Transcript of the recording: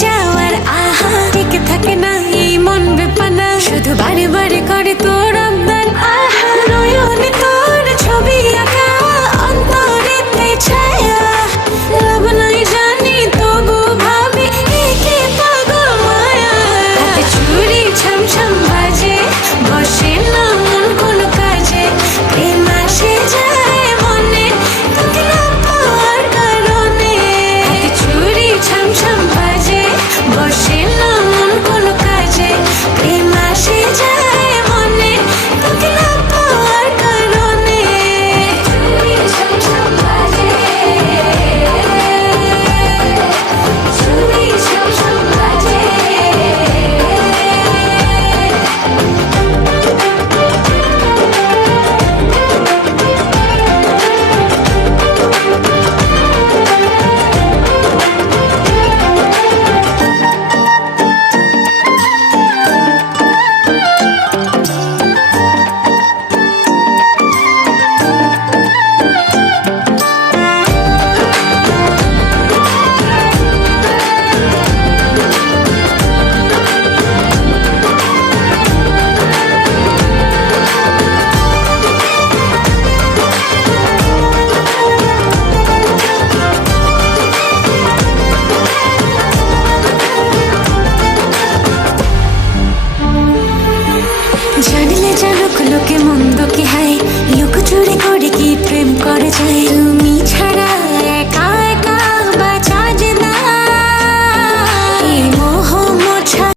যাওয়ার আহা টিকে থাকে না এই মন বেপানা শুধু বারে বারে করে তোর আবদার আহা নয়নে তোর ছবি আঁকা অন্তরেতে ছায়া লাভ নাই জানি তবু ভাবি একে পাগল মায়া হাতে চুড়ি ছমছম বাজে বসে না মন কোনো কাজে প্রেম আসে যায় মনে তোকে না পাওয়ার কারণে হাতে চুড়ি ছমছম বাজে বসে না মন কোনো কাজে প্রেম আসে যায় মনে তোকে না পাওয়ার কারণে চুড়ি ছমছম বাজে চুড়ি ছমছম বাজে জানলে জানুক লোকে মন্দ কি হায় লোক চুরি করে কি প্রেম করে যায়